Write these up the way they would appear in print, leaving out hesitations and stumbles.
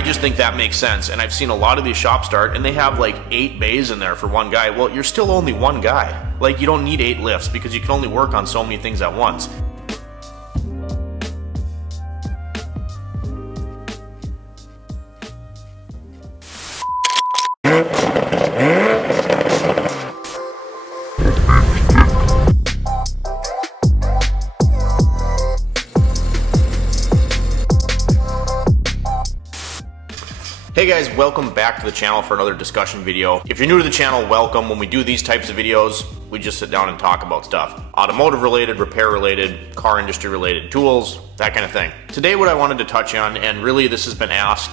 I just think that makes sense. And I've seen a lot of these shops start and they have like 8 bays in there for one guy. Well, you're still only one guy. Like, you don't need 8 lifts because you can only work on so many things at once. Hey guys, welcome back to the channel for another discussion video. If you're new to the channel, welcome. When we do these types of videos, we just sit down and talk about stuff. Automotive related, repair related, car industry related, tools, that kind of thing. Today what I wanted to touch on, and really this has been asked,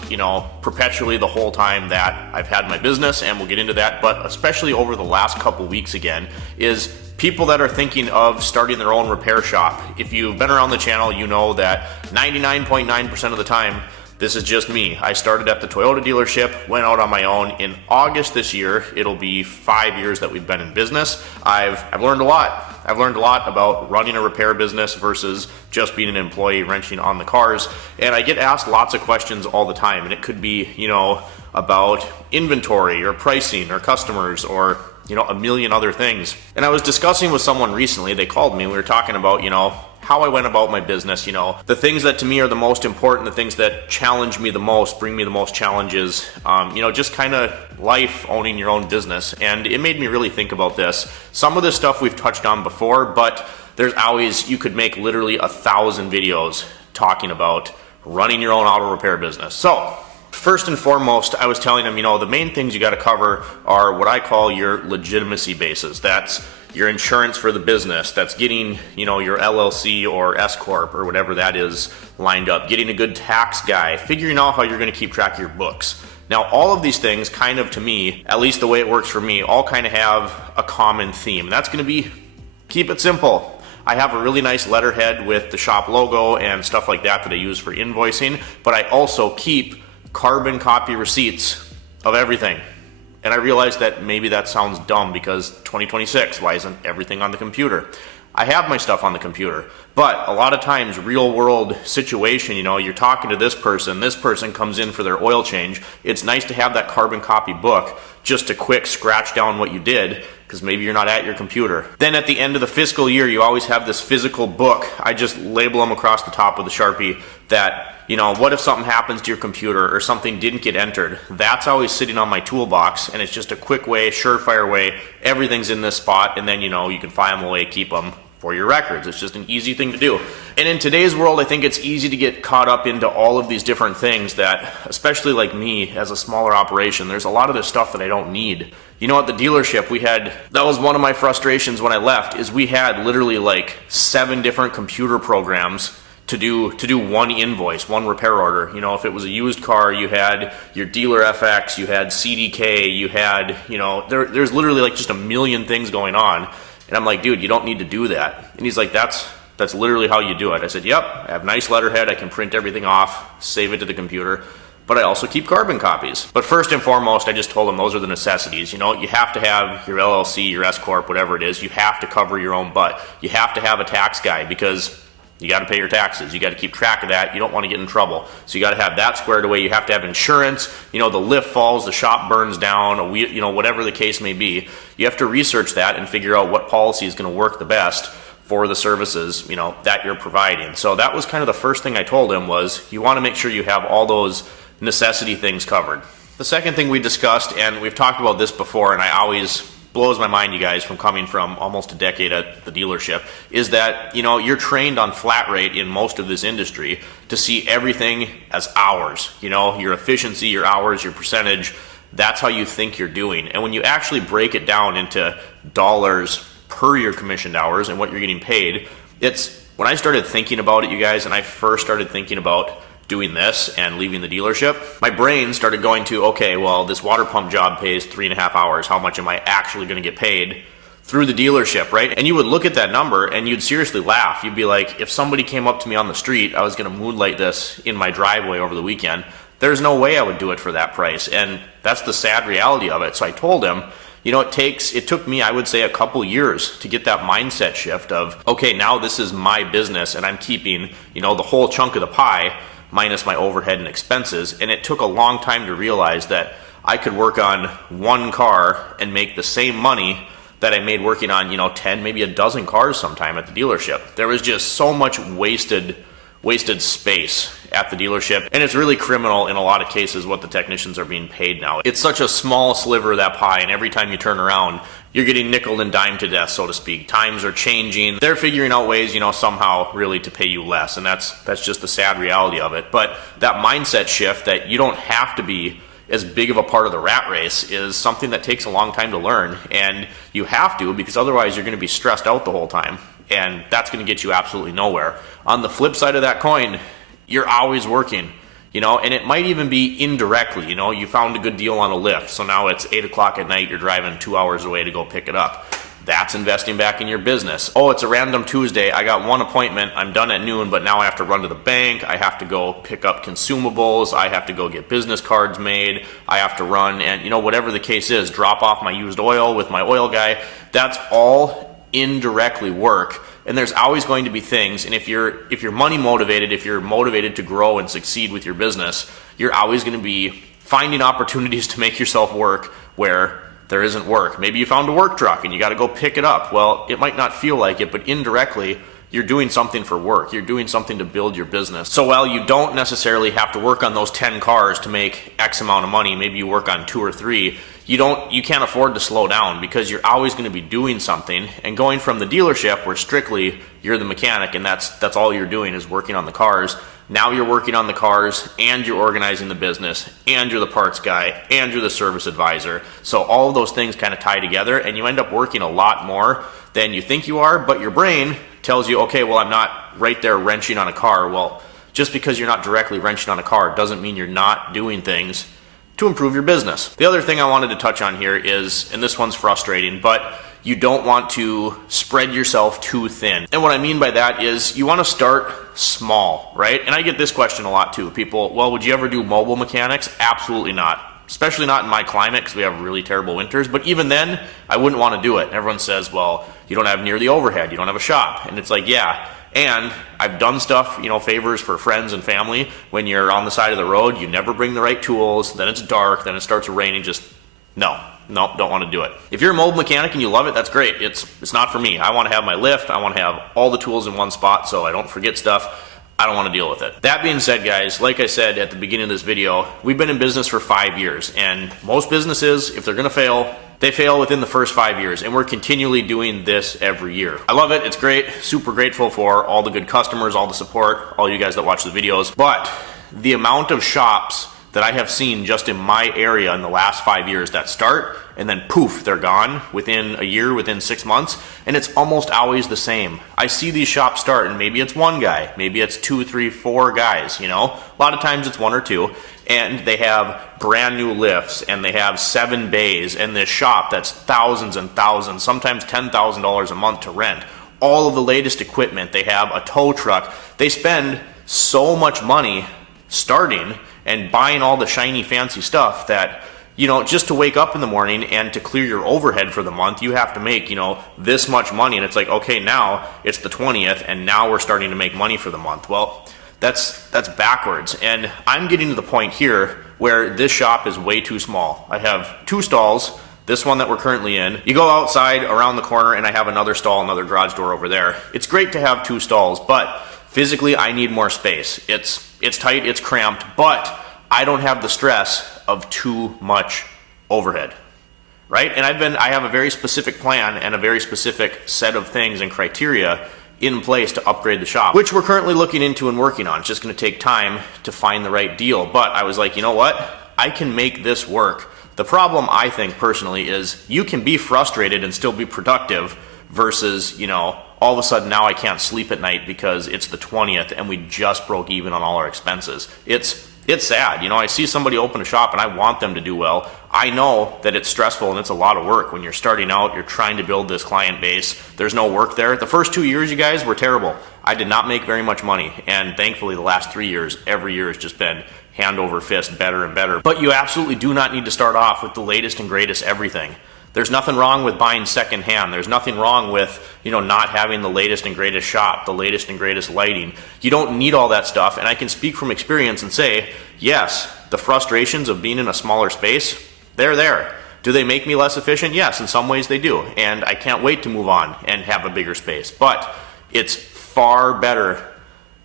perpetually the whole time that I've had my business, and we'll get into that, but especially over the last couple weeks again, is people that are thinking of starting their own repair shop. If you've been around the channel, you know that 99.9% of the time, this is just me. I started at the Toyota dealership, went out on my own. In August this year, it'll be 5 years that we've been in business. I've learned a lot. I've learned a lot about running a repair business versus just being an employee wrenching on the cars. And I get asked lots of questions all the time. And it could be, about inventory or pricing or customers or a million other things. And I was discussing with someone recently, they called me, we were talking about, how I went about my business, the things that to me are the most important, the things that challenge me the most, bring me the most challenges, just kind of life owning your own business. And it made me really think about this. Some of this stuff we've touched on before, but there's always, you could make literally 1,000 videos talking about running your own auto repair business. So first and foremost, I was telling them, the main things you got to cover are what I call your legitimacy bases. That's your insurance for the business, that's getting, your LLC or S Corp or whatever that is lined up, getting a good tax guy, figuring out how you're going to keep track of your books. Now, all of these things kind of, to me, at least the way it works for me, all kind of have a common theme. That's going to be, keep it simple. I have a really nice letterhead with the shop logo and stuff like that I use for invoicing, but I also keep carbon copy receipts of everything. And I realized that maybe that sounds dumb because 2026, why isn't everything on the computer? I have my stuff on the computer, but a lot of times real world situation, you're talking to this person comes in for their oil change. It's nice to have that carbon copy book just to quick scratch down what you did because maybe you're not at your computer. Then at the end of the fiscal year, you always have this physical book. I just label them across the top with a Sharpie that, what if something happens to your computer or something didn't get entered? That's always sitting on my toolbox, and it's just a quick way, surefire way. Everything's in this spot, and then, you can file them away, keep them for your records. It's just an easy thing to do. And in today's world, I think it's easy to get caught up into all of these different things that, especially like me as a smaller operation, there's a lot of this stuff that I don't need. At the dealership, that was one of my frustrations when I left, is we had literally like 7 different computer programs to do one invoice, one repair order. If it was a used car, you had your dealer FX, you had CDK, you had, there's literally like just a million things going on. And I'm like, dude, you don't need to do that. And he's like, that's literally how you do it. I said, yep, I have nice letterhead, I can print everything off, save it to the computer, but I also keep carbon copies. But first and foremost, I just told him those are the necessities. You have to have your LLC, your S Corp, whatever it is. You have to cover your own butt. You have to have a tax guy because you got to pay your taxes. You got to keep track of that. You don't want to get in trouble. So you got to have that squared away. You have to have insurance. The lift falls, the shop burns down, whatever the case may be. You have to research that and figure out what policy is going to work the best for the services, that you're providing. So that was kind of the first thing I told him was you want to make sure you have all those necessity things covered. The second thing we discussed, and we've talked about this before, and I always blows my mind, you guys, from coming from almost a decade at the dealership, is that you're trained on flat rate in most of this industry to see everything as hours. Your efficiency, your hours, your percentage, that's how you think you're doing. And when you actually break it down into dollars per your commissioned hours and what you're getting paid, it's when I started thinking about it, you guys, and I first started thinking about doing this and leaving the dealership, my brain started going to, okay, well, this water pump job pays 3.5 hours. How much am I actually going to get paid through the dealership, right? And you would look at that number and you'd seriously laugh. You'd be like, if somebody came up to me on the street, I was going to moonlight this in my driveway over the weekend. There's no way I would do it for that price. And that's the sad reality of it. So I told him, it took me, I would say, a couple years to get that mindset shift of, okay, now this is my business and I'm keeping, the whole chunk of the pie. minus my overhead and expenses. And it took a long time to realize that I could work on one car and make the same money that I made working on, 10, maybe a dozen cars sometime at the dealership. There was just so much wasted space at the dealership, and it's really criminal in a lot of cases what the technicians are being paid now. It's such a small sliver of that pie, and every time you turn around, you're getting nickeled and dimed to death, so to speak. Times are changing. They're figuring out ways, somehow really to pay you less, and that's just the sad reality of it. But that mindset shift that you don't have to be as big of a part of the rat race is something that takes a long time to learn, and you have to, because otherwise you're going to be stressed out the whole time, and that's going to get you absolutely nowhere. On the flip side of that coin, you're always working, and it might even be indirectly. You found a good deal on a lift, so now it's 8 o'clock at night, you're driving 2 hours away to go pick it up. That's investing back in your business. Oh, it's a random Tuesday. I got one appointment. I'm done at noon, but now I have to run to the bank. I have to go pick up consumables. I have to go get business cards made. I have to run and, whatever the case is, drop off my used oil with my oil guy. That's all indirectly work. And there's always going to be things. And if you're money motivated, if you're motivated to grow and succeed with your business, you're always going to be finding opportunities to make yourself work where there isn't work. Maybe you found a work truck and you got to go pick it up. Well, it might not feel like it, but indirectly, you're doing something for work. You're doing something to build your business. So while you don't necessarily have to work on those 10 cars to make X amount of money, maybe you work on 2 or 3, you can't afford to slow down because you're always going to be doing something. And going from the dealership where strictly you're the mechanic and that's all you're doing is working on the cars. Now you're working on the cars and you're organizing the business and you're the parts guy and you're the service advisor. So all of those things kind of tie together and you end up working a lot more than you think you are, but your brain tells you, okay, well, I'm not right there wrenching on a car. Well, just because you're not directly wrenching on a car doesn't mean you're not doing things to improve your business. The other thing I wanted to touch on here is, and this one's frustrating, but you don't want to spread yourself too thin. And what I mean by that is you want to start small, right? And I get this question a lot too. People, well, would you ever do mobile mechanics? Absolutely not. Especially not in my climate because we have really terrible winters. But even then, I wouldn't want to do it. Everyone says, well, you don't have near the overhead. You don't have a shop. And it's like, yeah. And I've done stuff, favors for friends and family. When you're on the side of the road, you never bring the right tools. Then it's dark. Then it starts raining. Just no, don't want to do it. If you're a mobile mechanic and you love it, that's great. It's not for me. I want to have my lift. I want to have all the tools in one spot so I don't forget stuff. I don't want to deal with it. That being said, guys, like I said at the beginning of this video, we've been in business for 5 years, and most businesses, if they're going to fail, they fail within the first 5 years, and we're continually doing this every year. I love it. It's great. Super grateful for all the good customers, all the support, all you guys that watch the videos. But the amount of shops that I have seen just in my area in the last 5 years that start and then poof, they're gone within a year, within 6 months, and it's almost always the same. I see these shops start and maybe it's one guy, maybe it's 2, 3, 4 guys, A lot of times it's 1 or 2, and they have brand new lifts and they have 7 bays and this shop that's thousands and thousands, sometimes $10,000 a month to rent. All of the latest equipment, they have a tow truck. They spend so much money starting and buying all the shiny fancy stuff that, just to wake up in the morning and to clear your overhead for the month, you have to make, this much money. And it's like, okay, now it's the 20th and now we're starting to make money for the month. Well, that's backwards. And I'm getting to the point here where this shop is way too small. I have 2 stalls, this one that we're currently in. You go outside around the corner and I have another stall, another garage door over there. It's great to have 2 stalls, but physically I need more space. It's tight, it's cramped, but I don't have the stress of too much overhead, right? And I have a very specific plan and a very specific set of things and criteria in place to upgrade the shop, which we're currently looking into and working on. It's just going to take time to find the right deal. But I was like, you know what? I can make this work. The problem, I think personally, is you can be frustrated and still be productive versus, all of a sudden now I can't sleep at night because it's the 20th and we just broke even on all our expenses. It's sad. I see somebody open a shop and I want them to do well. I know that it's stressful and it's a lot of work. When you're starting out, you're trying to build this client base. There's no work there. The first 2 years, you guys, were terrible. I did not make very much money. And thankfully, the last 3 years, every year has just been hand over fist, better and better. But you absolutely do not need to start off with the latest and greatest everything. There's nothing wrong with buying secondhand. There's nothing wrong with, not having the latest and greatest shop, the latest and greatest lighting. You don't need all that stuff, and I can speak from experience and say, yes, the frustrations of being in a smaller space, they're there. Do they make me less efficient? Yes, in some ways they do, and I can't wait to move on and have a bigger space, but it's far better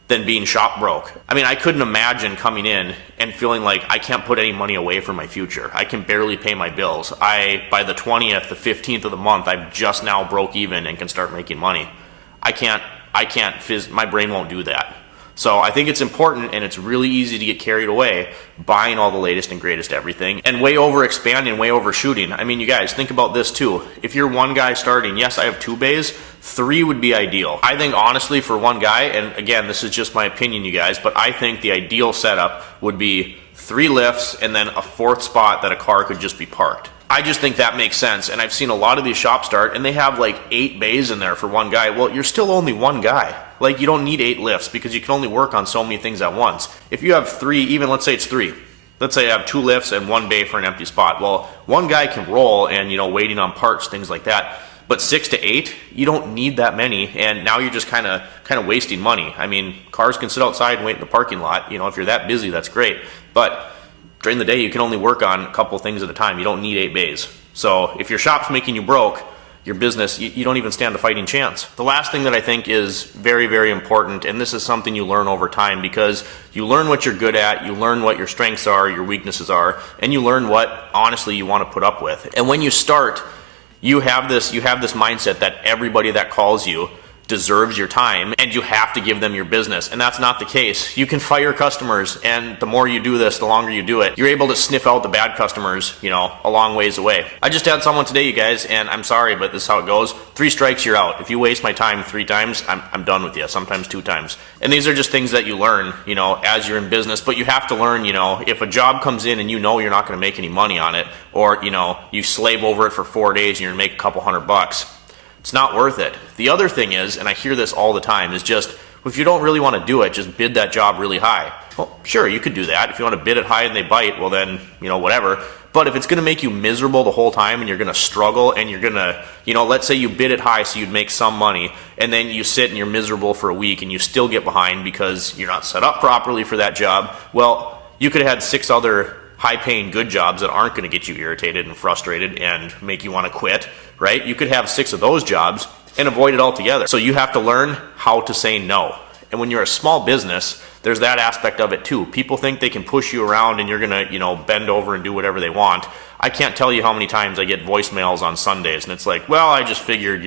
than being shop broke. I mean, I couldn't imagine coming in and feeling like I can't put any money away for my future. I can barely pay my bills. By the 20th, the 15th of the month, I'm just now broke even and can start making money. My brain won't do that. So I think it's important, and it's really easy to get carried away buying all the latest and greatest everything and way over expanding, way overshooting. I mean, you guys, think about this too. If you're one guy starting, yes, I have 2 bays, 3 would be ideal. I think honestly for one guy, and again, this is just my opinion, you guys, but I think the ideal setup would be 3 lifts and then a 4th spot that a car could just be parked. I just think that makes sense, and I've seen a lot of these shops start and they have like 8 bays in there for one guy. Well, you're still only one guy. Like, you don't need 8 lifts because you can only work on so many things at once. If you have 3, even let's say it's 3. Let's say I have 2 lifts and 1 bay for an empty spot. Well, one guy can roll and, waiting on parts, things like that. But 6 to 8, you don't need that many, and now you're just kind of wasting money. I mean, cars can sit outside and wait in the parking lot. If you're that busy, that's great. But during the day, you can only work on a couple things at a time. You don't need 8 bays. So if your shop's making you broke, your business, you don't even stand a fighting chance. The last thing that I think is very, very important, and this is something you learn over time, because you learn what you're good at, you learn what your strengths are, your weaknesses are, and you learn what honestly you want to put up with. And when you start, you have this mindset that everybody that calls you deserves your time and you have to give them your business, and that's not the case. You can fire customers, and the more you do this, the longer you do it, you're able to sniff out the bad customers, a long ways away. I just had someone today, you guys, and I'm sorry, but this is how it goes. 3 strikes, you're out. If you waste my time 3 times, I'm done with you, sometimes 2 times. And these are just things that you learn, as you're in business, but you have to learn, if a job comes in and you're not going to make any money on it, or, you slave over it for 4 days and you're going to make a couple $100, it's not worth it. The other thing is, and I hear this all the time, is just, if you don't really want to do it, just bid that job really high. Well, sure, you could do that. If you want to bid it high and they bite, well then, whatever. But if it's going to make you miserable the whole time and you're going to struggle and you're going to, let's say you bid it high so you'd make some money, and then you sit and you're miserable for a week and you still get behind because you're not set up properly for that job, well, you could have had 6 other high-paying good jobs that aren't going to get you irritated and frustrated and make you want to quit, right? You could have 6 of those jobs and avoid it altogether. So you have to learn how to say no. And when you're a small business, there's that aspect of it too. People think they can push you around and you're going to, bend over and do whatever they want. I can't tell you how many times I get voicemails on Sundays and it's like, well, I just figured,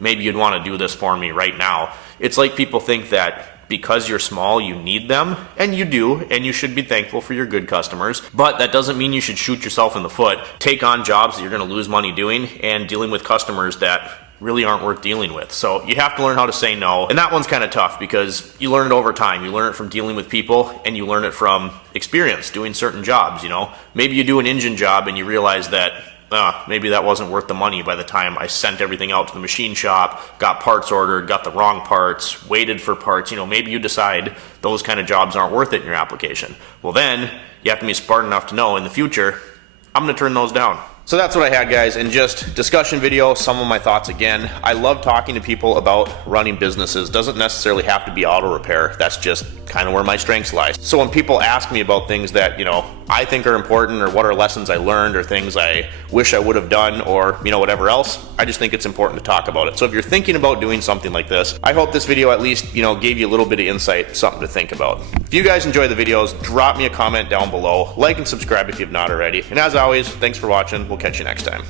maybe you'd want to do this for me right now. It's like people think that because you're small, you need them, and you do, and you should be thankful for your good customers, but that doesn't mean you should shoot yourself in the foot, take on jobs that you're going to lose money doing, and dealing with customers that really aren't worth dealing with. So you have to learn how to say no, and that one's kind of tough because you learn it over time. You learn it from dealing with people, and you learn it from experience doing certain jobs. Maybe you do an engine job and you realize that maybe that wasn't worth the money by the time I sent everything out to the machine shop, got parts ordered, got the wrong parts, waited for parts. Maybe you decide those kind of jobs aren't worth it in your application. Well, then you have to be smart enough to know in the future, I'm going to turn those down. So that's what I had, guys, and just discussion video, some of my thoughts again. I love talking to people about running businesses. Doesn't necessarily have to be auto repair. That's just kind of where my strengths lie. So when people ask me about things that, I think are important, or what are lessons I learned, or things I wish I would have done, or, whatever else, I just think it's important to talk about it. So if you're thinking about doing something like this, I hope this video at least, gave you a little bit of insight, something to think about. If you guys enjoy the videos, drop me a comment down below, like and subscribe if you've not already. And as always, thanks for watching. We'll catch you next time.